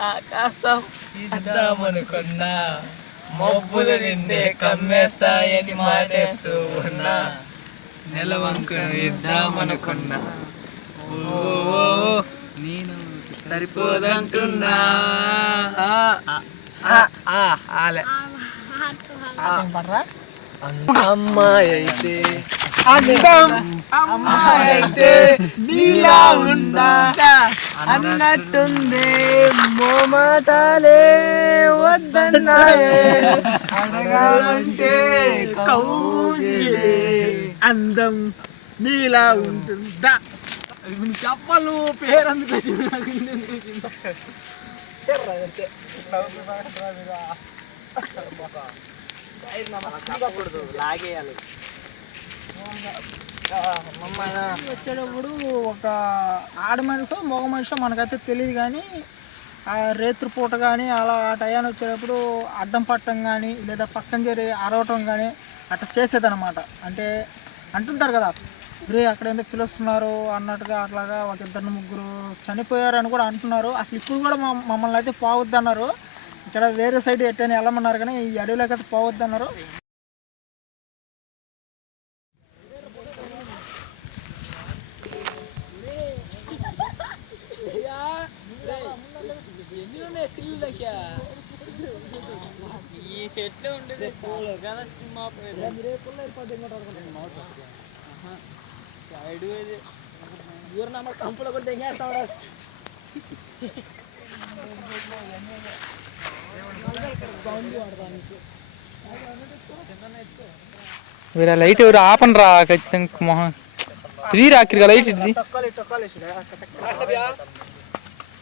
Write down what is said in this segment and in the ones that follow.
ఆకాశం ఇద్దామనుకున్నా మబ్బులు నిండే కమ్మేస్తాయని మానేస్తూ ఉన్నా. నెలవంకను ఇద్దామనుకున్నా. ఓ ఓ, ఓ, నేను సరిపోదంటున్నా. ఆ, ఆ, ఆ, ఆలే. అమ్మాయి అయితే అందం. అమ్మాయితే నీలా ఉందా అన్నట్టుంది మోమాటాలే వద్దన్నాయే. అడగాలంటే కౌగిలే. అందం నీలా ఉంటుందా? చెప్పాలి నువ్వు పేరు అందుకు లాగేయాలి వచ్చేటప్పుడు ఒక ఆడ మనిషి మగ మనిషి మనకైతే తెలియదు కానీ ఆ పూట కానీ అలా ఆ టయాన్ని వచ్చేటప్పుడు అడ్డం పట్టడం కానీ లేదా పక్కన చేరి అరవటం కానీ అట్లా చేసేదనమాట అంటే అంటుంటారు కదా రే అక్కడ ఎందుకు పిలుస్తున్నారు? అన్నట్టుగా అట్లాగా ఒక ఇద్దరు ముగ్గురు చనిపోయారని కూడా అంటున్నారు. అసలు ఇప్పుడు కూడా మమ్మల్ని అయితే పోవద్దు అన్నారు ఇక్కడ వేరే సైడ్ ఎట్టని వెళ్ళమన్నారు కానీ ఈ అడవిలోకి అయితే పోవద్దు ఈ చెట్లు ఉండేది పూలు. కదా సినిమా కంపులో కూడా వేరే లైట్ ఎవరు ఆపండి రా ఖచ్చితంగా మొహం. ఇది రాకిరిగా లైట్ ఇది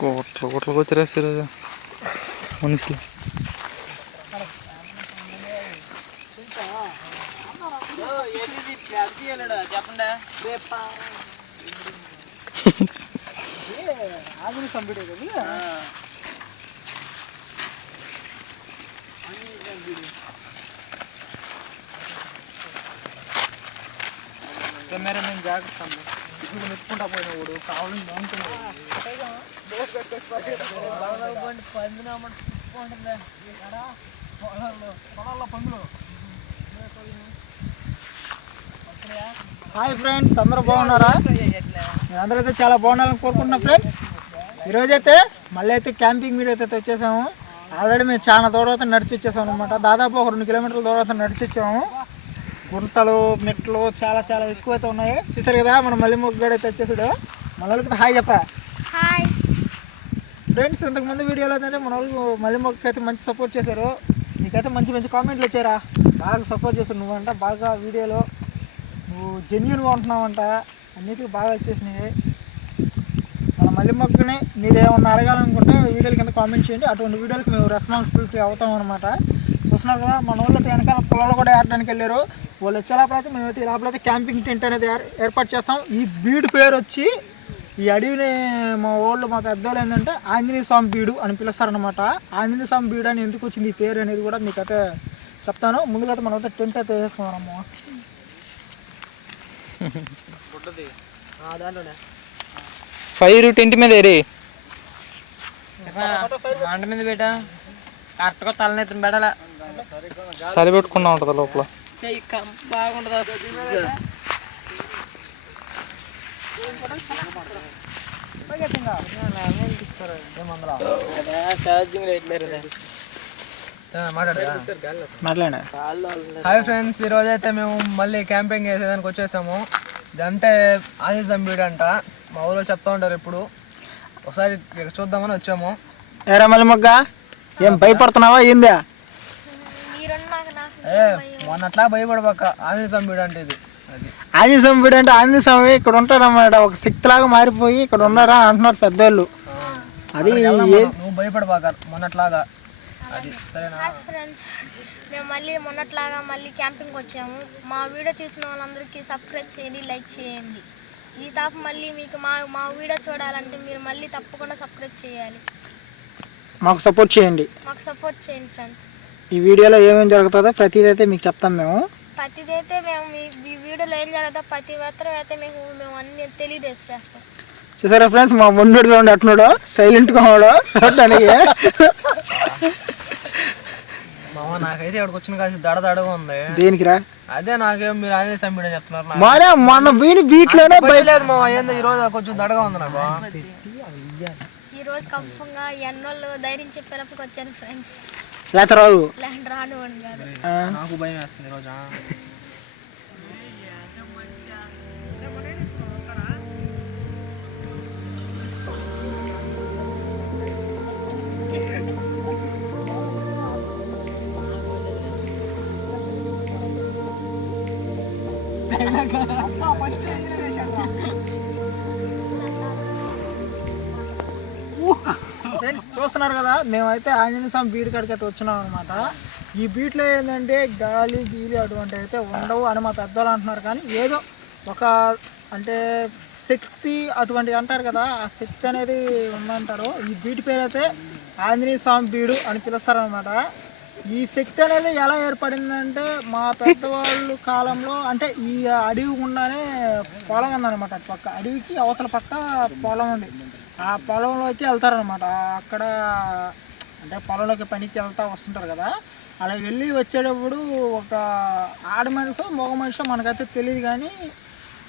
కోట్లు వచ్చేస్తారు మనుషులు చెప్పండి ఆగులు సంపిడే కదా. కెమెరా మేము జాగ్రత్త ఇప్పుడు మెట్టుకుంటా పోయిన వాడు కావాలని హాయ్ ఫ్రెండ్స్ అందరూ బాగున్నారా? అందరూ అయితే చాలా బాగున్నారని కోరుకుంటున్నా ఫ్రెండ్స్. ఈరోజైతే మళ్ళీ అయితే క్యాంపింగ్ వీడియో అయితే వచ్చేసాము. ఆల్రెడీ మేము చాలా దూరం అయితే నడిచి వచ్చేసాము అనమాట దాదాపు ఒక రెండు కిలోమీటర్ల దూరం అయితే నడిచి వచ్చాము. గుంటలు మెట్లు చాలా చాలా ఎక్కువ అయితే ఉన్నాయి. చూసారు కదా మనం మళ్ళీ ముగ్గుడు అయితే వచ్చేసాడు. మన వాళ్ళకి హాయ్ చెప్పా హాయ్. ఫ్రెండ్స్ ఇంతకుముందు వీడియోలో అయితే మన వాళ్ళు మళ్ళీ మొక్కకి అయితే మంచి సపోర్ట్ చేశారు. నీకైతే మంచి మంచి కామెంట్లు వచ్చారా బాగా సపోర్ట్ చేశారు నువ్వంట బాగా వీడియోలో నువ్వు జెన్యున్గా ఉంటున్నావంట. అన్నిటికీ బాగా వచ్చేసినాయి మన మళ్ళీ మొక్కని మీరు ఏమన్నా అడగాలనుకుంటే వీడియోల కింద కామెంట్ చేయండి. అటువంటి వీడియోలకి మేము రెస్పాన్సిబిలిటీ అవుతాం అనమాట చూస్తున్నారు కదా మన వాళ్ళు వెనకాల పొలాలు కూడా ఏరడానికి వెళ్ళారు. వాళ్ళు వచ్చే లోపలైతే మేమైతే ఈ లోపలైతే క్యాంపింగ్ టెంట్ అనేది ఏర్- ఏర్పాటు చేస్తాం. ఈ బీడు పేరు వచ్చి ఈ అడవిని మా ఊళ్ళో మా పెద్దోళ్ళు ఏంటంటే ఆంజనేయ స్వామి బీడు అని పిలుస్తారనమాట ఆంజనేయ స్వామి బీడు అని ఎందుకు వచ్చింది ఈ పేరు అనేది కూడా మీకు అయితే చెప్తాను. ముందుగా అయితే మనం అయితే టెంట్ అయితే వేసుకున్నాము దాంట్లోనే. ఫైర్ టెంట్ మీద రే మంట మీద పెట్టా కరెక్ట్గా తలనెత్తిన పెట్టాల చలి పెట్టుకున్నా ఉంటుంది లోపల. రేట్లేరు మాట్లాడే. హాయ్ ఫ్రెండ్స్ ఈ రోజు అయితే మేము మళ్ళీ క్యాంపింగ్ చేసేదానికి వచ్చేసాము. ఇదంటే ఆది సంబీడ్ అంట. మా ఊళ్ళో చెప్తా ఉంటారు ఇప్పుడు ఒకసారి చూద్దామని వచ్చాము. ఏరా మళ్ళీ మొగ్గ ఏం భయపడుతున్నావా? ఏందా? ఏ మొన్నట్లా భయపడబాక. ఆంజనేయ స్వామి వీడు అంటే ఇది. ఆంజనేయ స్వామి వీడు అంటే ఆంజనేయ స్వామి ఇక్కడ ఉంటారన్నమాట ఒక శక్తిలాగా మారిపోయి ఇక్కడ ఉన్నారా అంటున్నారు పెద్దోళ్ళు. అది నువ్వు భయపడబాక మొన్నట్లాగా. అది సరేనా? ఫ్రెండ్స్ మేము మళ్ళీ మొన్నట్లాగా మళ్ళీ క్యాంపింగ్ వచ్చాము. మా వీడియో చూసిన వాళ్ళందరికీ సబ్స్క్రైబ్ చేయండి లైక్ చేయండి. ఈ తాపు మళ్ళీ మీకు మా మా వీడియో చూడాలంటే మీరు మళ్ళీ తప్పకుండా సబ్స్క్రైబ్ చేయాలి. మాకు సపోర్ట్ చేయండి. మాకు సపోర్ట్ చేయండి ఫ్రెండ్స్ ఈ వీడియోలో ఏమేమి జరుగుతుందో ప్రతిదీ అయితే మీకు చెప్తాం మేము. ప్రతిదైతే మేము మీ ఈ వీడియోలో ఏం జరుగుతుందో ప్రతి మాత్రం అయితే మేము మేము అన్ని తెలియజేసేస్తాం. చూసారా ఫ్రెండ్స్? మా ముందు చూడండి అట్నుడు. సైలెంట్గా ఉన్నాడు. చూడడానికి మామ నాకైతే ఇక్కడికి వచ్చిన కాసి దడ దడగా ఉంది. దేనికిరా? అదే నాకేం మీరు చెప్తున్నారు మానే వీడి మామ ఏందో ఈ రోజు కొంచెం దడగా ఉంది నాకు. ఈ రోజు కంఫంగా ఎన్నోళ్ళు ధైర్యం చెప్పేటప్పుడు వచ్చాను ఫ్రెండ్స్. లేత రావు ల్యాండ్ రాను అని కాదు ఆ, నాకు భయం వేస్తుంది ఈ రోజు ఫ్రెండ్స్ చూస్తున్నారు కదా మేమైతే ఆంజనేయ స్వామి బీడ్ కాడికి అయితే వచ్చినాం అనమాట ఈ బీట్లో ఏంటంటే గాలి గీలి అటువంటి అయితే ఉండవు అని మా పెద్దవాళ్ళు అంటున్నారు. కానీ ఏదో ఒక అంటే శక్తి అటువంటి అంటారు కదా ఆ శక్తి అనేది ఉందంటారు. ఈ బీటి పేరు అయితే ఆంజనేయ స్వామి బీడు అని పిలుస్తారనమాట ఈ శక్తి అనేది ఎలా ఏర్పడిందంటే మా పెద్దవాళ్ళు కాలంలో అంటే ఈ అడవి గుండానే పొలం ఉందన్నమాట పక్క. అడవికి అవతల పక్క పొలం ఉంది. ఆ పొలంలోకి వెళ్తారనమాట అక్కడ అంటే పొలంలోకి పనికి వెళ్తా వస్తుంటారు కదా. అలా వెళ్ళి వచ్చేటప్పుడు ఒక ఆడ మనిషి మగ మనిషి మనకైతే తెలియదు కానీ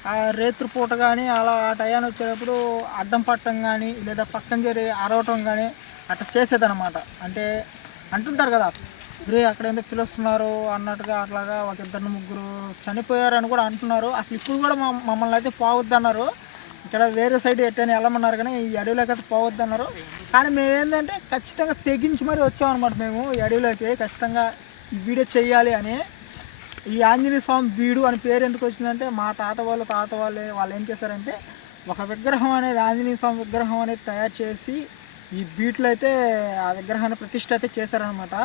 ఆ రేత్రి పూట కానీ అలా ఆ టయాన్ని వచ్చేటప్పుడు అడ్డం పట్టడం కానీ లేదా పక్కన చేరి అరవటం కానీ అట్లా చేసేదనమాట అంటే అంటుంటారు కదా రే అక్కడ ఎందుకు పిలుస్తున్నారు? అన్నట్టుగా అట్లాగా ఒక ఇద్దరు ముగ్గురు చనిపోయారు అని కూడా అంటున్నారు. అసలు ఇప్పుడు కూడా మమ్మల్ని అయితే పోవద్దు అన్నారు ఇక్కడ వేరే సైడ్ ఎట్టని వెళ్ళమన్నారు కానీ ఈ అడవిలోకి అయితే పోవద్దు అన్నారు కానీ మేము ఏంటంటే ఖచ్చితంగా తెగించి మరీ వచ్చామన్నమాట మేము ఈ అడవిలోకి. ఖచ్చితంగా ఈ వీడియో చేయాలి అని. ఈ ఆంజనేయ స్వామి బీడు అని పేరు ఎందుకు వచ్చిందంటే మా తాత వాళ్ళ తాత వాళ్ళే వాళ్ళు ఏం చేశారంటే ఒక విగ్రహం అనేది ఆంజనేయ స్వామి విగ్రహం అనేది తయారు చేసి ఈ బీట్లో అయితే ఆ విగ్రహాన్ని ప్రతిష్ట అయితే చేశారనమాట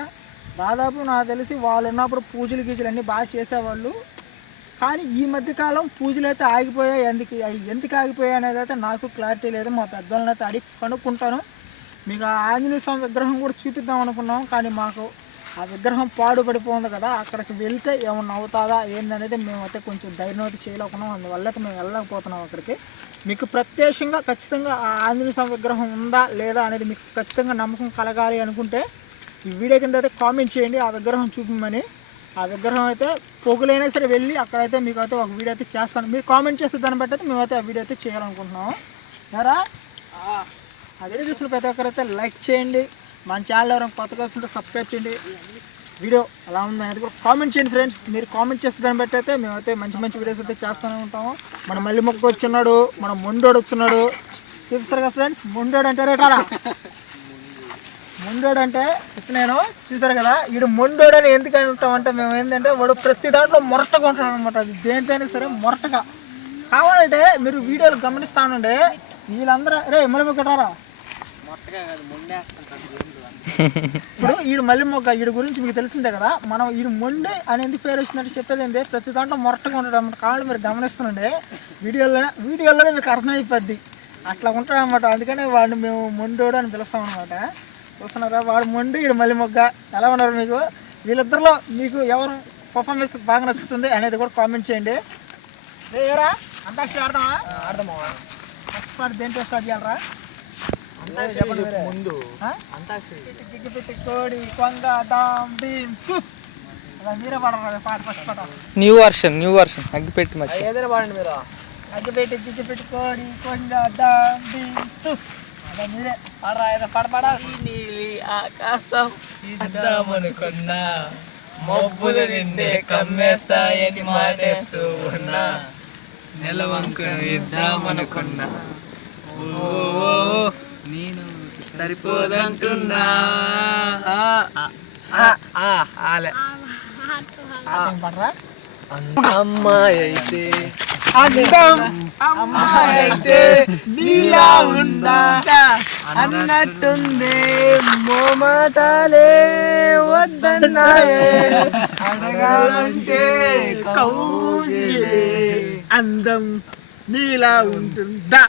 దాదాపు నాకు తెలిసి వాళ్ళు ఉన్నప్పుడు పూజలు గీజలు అన్నీ బాగా చేసేవాళ్ళు. కానీ ఈ మధ్యకాలం పూజలు అయితే ఆగిపోయాయి. ఎందుకు అవి ఎందుకు ఆగిపోయాయి అనేది అయితే నాకు క్లారిటీ లేదు. మా పెద్దవాళ్ళని అయితే అడిగి కనుక్కుంటాను. మీకు ఆ ఆంజనేయ స్వామి విగ్రహం కూడా చూపిద్దాం అనుకున్నాం. కానీ మాకు ఆ విగ్రహం పాడుపడిపోతుంది కదా అక్కడికి వెళ్తే ఏమన్నా అవుతుందా ఏందనేది మేమైతే కొంచెం ధైర్యం అయితే చేయలేకున్నాం. అందువల్ల అయితే మేము వెళ్ళలేకపోతున్నాం అక్కడికి. మీకు ప్రత్యక్షంగా ఖచ్చితంగా ఆ ఆంజనేయ స్వామి విగ్రహం ఉందా లేదా అనేది మీకు ఖచ్చితంగా నమ్మకం కలగాలి అనుకుంటే ఈ వీడియో కింద అయితే కామెంట్ చేయండి. ఆ విగ్రహం చూపించమని. ఆ విగ్రహం అయితే పొగులైనా సరే వెళ్ళి అక్కడైతే మీకు అయితే ఒక వీడియో అయితే చేస్తాను. మీరు కామెంట్ చేస్తే దాన్ని బట్టి అయితే మేమైతే ఆ వీడియో అయితే చేయాలనుకుంటున్నాము. సరే అదే చూసిన ప్రతి ఒక్కరైతే లైక్ చేయండి. మన ఛానల్ ఎవరైనా కొత్తగా వస్తుంటే సబ్స్క్రైబ్ చేయండి. వీడియో ఎలా ఉంది అనేది కూడా కామెంట్ చేయండి ఫ్రెండ్స్ మీరు కామెంట్ చేస్తే దాన్ని బట్టి అయితే మేమైతే మంచి మంచి వీడియోస్ అయితే చేస్తూనే ఉంటాము. మన మల్లి మొక్క వచ్చిన్నాడు మన మొండోడు వచ్చినాడు. చూపిస్తారు కదా ఫ్రెండ్స్ మొండోడు అంటారేటారా మొండోడు అంటే ఇప్పుడు నేను చూసారు కదా వీడు మొండోడు అని ఎందుకు అంటాం అంటే మేము ఏంటంటే వాడు ప్రతి దాంట్లో మొరటగా ఉంటాడు అనమాట అది దేంతైనా సరే మొరటగా. కావాలంటే మీరు వీడియోలు గమనిస్తా ఉండండి. వీళ్ళందరూ రే మళ్ళీ ఇప్పుడు ఈడు మళ్ళీ మొక్క వీడి గురించి మీకు తెలిసిందే కదా మనం ఈడు మొండే అని ఎందుకు పేరు వచ్చినట్టు చెప్పేది ఏంటి ప్రతి దాంట్లో మొరటగా ఉంటాడు అన్నమాట. కావాలి మీరు గమనిస్తుండే వీడియోలోనే వీడియోలోనే మీకు అర్థమైపోద్ది. అట్లా ఉంటాడు అనమాట అందుకనే వాడిని మేము మొండోడు అని పిలుస్తాం అనమాట చూస్తున్నారా వాడు మొండి ఈడు మళ్ళీ మొగ్గ. ఎలా ఉన్నారు మీకు? వీళ్ళిద్దరిలో మీకు ఎవరు పర్ఫార్మెన్స్ బాగా నచ్చుతుంది అనేది కూడా కామెంట్ చేయండి. రే ఏరా? అంతాక్షరి ఆడదామా ఆడదామా ఫస్ట్ పాట దేంట్లో స్టార్ట్ చేయాలరా? ముందు. కోడి మీరే న్యూ వర్షన్ న్యూ వర్షన్ అగ్గిపెట్టి మర్చి. ఏదైనా పాడండి మీరు? అగ్గి పెట్టి గిగ్గి పెట్టి కోడి కొంగ డామ్ డీమ్ తుస్ నీలి ఆకాశం ఇద్దామనుకున్నా మబ్బులు నిండే కమ్మేస్తాయని మానేస్తూ ఉన్నా నెలవంకును ఇద్దామనుకున్నా ఓ నేను సరిపోదంటున్నా ఆ, ఆ, ఆ, ఆలే పడరా అమ్మాయి అయితే అందం. అమ్మాయి అయితే నీలా ఉందా అన్నట్టుంది మోమాటాలే వద్దన్నాయే. అడగాలంటే కౌగిలే. అందం నీలా ఉంటుందా?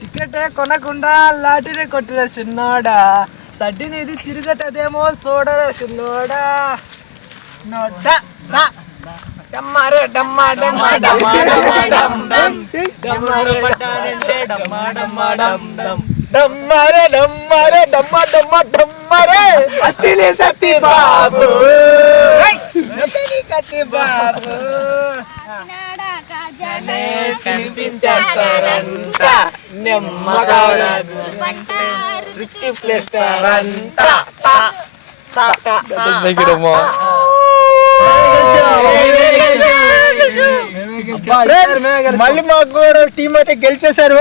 టికెటే కొనకుండా లాటరీ కొట్టిన చిన్నోడా. సడ్డినిది తిరుగుతుందేమో చూడరా చిన్నోడా. నోడా. డమ్మారే డమ్మా డమ్మా డమ్మా డమ్మా డమ్. డమ్ డమ్మారే పడ్డానంటే డమ్మా. డమ్మా డమ్ డమ్. డమ్మరే డమ్మరే డమ్మ డమ్మ డమ్మరే అతిలి సత్తి బాబు బాబు. కనిపించేస్తారంట. రుచి ప్లేస్తారంట మళ్ళీ మాకు కూడా టీం అయితే గెలిచేశారు.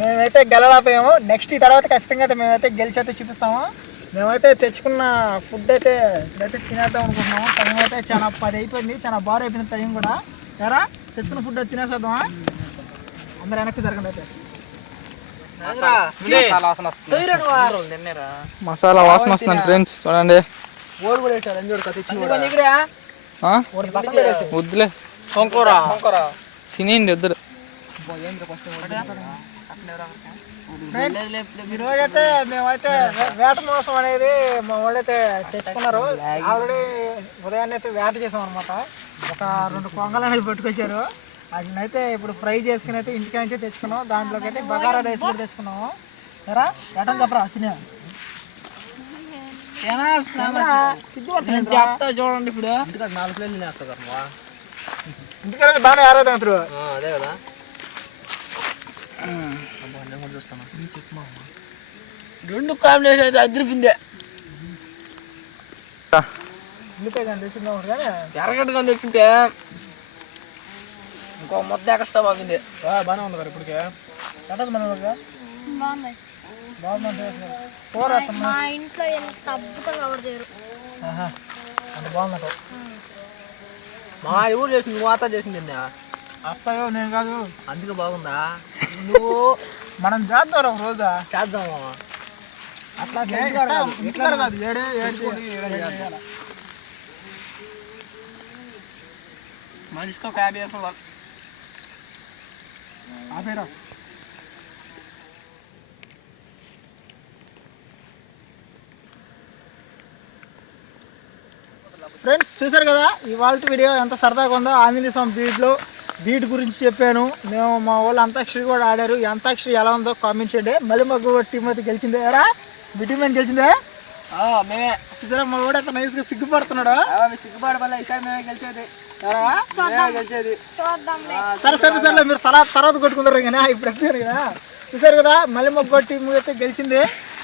మేమైతే గెలలేకపోయాము నెక్స్ట్ ఈ తర్వాత ఖచ్చితంగా అయితే మేమైతే గెలిచైతే చూపిస్తాము. మేమైతే తెచ్చుకున్న ఫుడ్ అయితే ఇప్పుడైతే తినేద్దాం అనుకుంటున్నాము. టైం అయితే చాలా పది అయిపోయింది. చాలా బాగా అయిపోయింది టైం కూడా. ఎరా తెచ్చుకున్న ఫుడ్ అయితే తినేసేద్దామా? అందరు వెనక్కి జరగండి అయితే. మసాలా వాసన వస్తుంది. ఫ్రెండ్స్ చూడండి. వద్దులే. తినేయండి వద్దురు ఫ్రెండ్స్ ఈ రోజైతే మేమైతే వేట మోసం అనేది మా వాళ్ళైతే తెచ్చుకున్నారు. ఆల్రెడీ ఉదయాన్నే అయితే వేట చేసాం అనమాట ఒక రెండు కొంగలు అనేది పట్టుకొచ్చారు. వాటిని అయితే ఇప్పుడు ఫ్రై చేసుకుని అయితే ఇంటికి నుంచి తెచ్చుకున్నాం. దాంట్లోకి అయితే బగారా రైస్ కూడా తెచ్చుకున్నాము. ఎరా వేటని చెప్పరా తినే. చెప్తా చూడండి ఇప్పుడు. నాలుగు ప్లేట్లు తినేస్తా కదా ఇంటికి బాగానే ఆరోగ్యం అదే కదా. చూస్తాను. రెండు కాంబినేషన్ అయితే అదిరిపిందే ఇంటికే కానీ తెచ్చుంటే ఇంకో ముద్ద ఎక్స్ట్రా బాగుంది. బాగానే ఉంది కదా ఇప్పటికే. ఎట్టదు మన బాగుంది? మా ఇంట్లో ఎంత అద్భుతంగా ఎవరు చేయరు. ఆహా అంత బాగుందట మా ఎవరు చేసింది నువ్వు అత్త చేసింది అత్తయ్యో నేను కాదు. అందుకే బాగుందా? నువ్వు మనం చేద్దాం ఒక రోజు? చేద్దాం అట్లా ఇంటికాడ కాదు ఏడే ఏడు చేయాలి. మనిషికి ఒక యాభై రూపాయలు ఆపేరా. ఫ్రెండ్స్ చూసారు కదా ఇవాళ వీడియో ఎంత సరదాగా ఉందో ఆంజనేయ స్వామి బీట్లో బీట్ గురించి చెప్పాను. మేము మా వాళ్ళు అంతాక్షరి కూడా ఆడారు. ఈ అంతాక్షరి ఎలా ఉందో కామెంట్ చేయండి. మళ్ళీ మాకు టీం అయితే గెలిచిందే. ఎరా? మీ టీం గెలిచిందే? మేమే. చూసారా మా వాడు అయితే నైస్గా సిగ్గుపడుతున్నాడు? ఈసారి మేమే గెలిచేది. గెలిచేది. చూద్దాంలే. సరే సరే సరే మీరు తర్వాత తర్వాత కొట్టుకుంటారు కదా ఇప్పుడు కదా. చూసారు కదా మళ్ళీ మొక్క టీం అయితే గెలిచింది.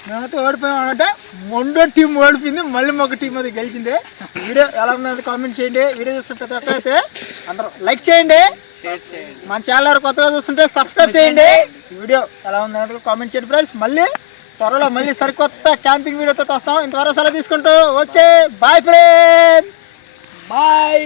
మేమైతే ఓడిపోయాం అంటే మొండో టీం ఓడిపోయింది. మళ్ళీ మొక్క టీం అయితే గెలిచింది. వీడియో ఎలా ఉన్నది కామెంట్ చేయండి. వీడియో చూస్తుంటే ప్రతి ఒక్కరు అయితే అందరూ లైక్ చేయండి. మన ఛానల్ కొత్తగా చూస్తుంటే సబ్స్క్రైబ్ చేయండి. వీడియో ఎలా ఉంది కామెంట్ చేయండి ఫ్రెండ్స్ మళ్ళీ త్వరలో మళ్ళీ సరికొత్త క్యాంపింగ్ వీడియోతో వస్తాం. ఇంతవరకు సెలవు తీసుకుంటూ. Okay bye friends bye